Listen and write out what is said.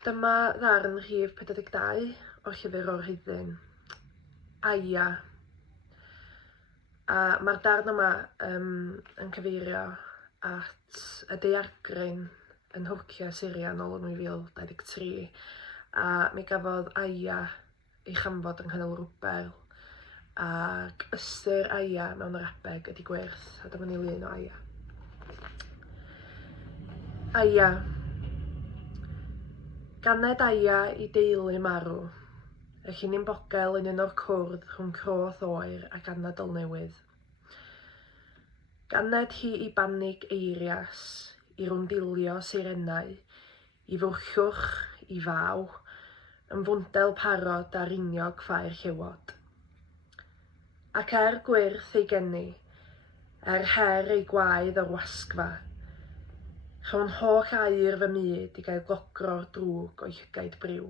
Dyma ddarn rhif 42 o'r llyfr O'r Rhuddin, Aia. A mae'r darn yma yn cyfeirio at y daeargryn yn hwcio Syria nôl yn 2023, a mi gafodd Aia ei chanfod yng nghanol Rwbel, ac ystyr Aia mewn yr abeg ydi gwyrth, a dyma ni lun o Aia. Aia. Ganed Aia i deulu marw, y lluni'n bogel yn un o'r cwrdd rhwng croth oer ac anadl newydd. Ganed hi i banig eirias, i rwndilio seirenau, i fwrchwch, i faw, yn fwndel parod a riniog ffair llewod. Ac gwyrth ei geni, her ei gwaedd o'r wasgfa, rhawn holl aur fy myd i gael gogro'r drwg o'i llygaid briw.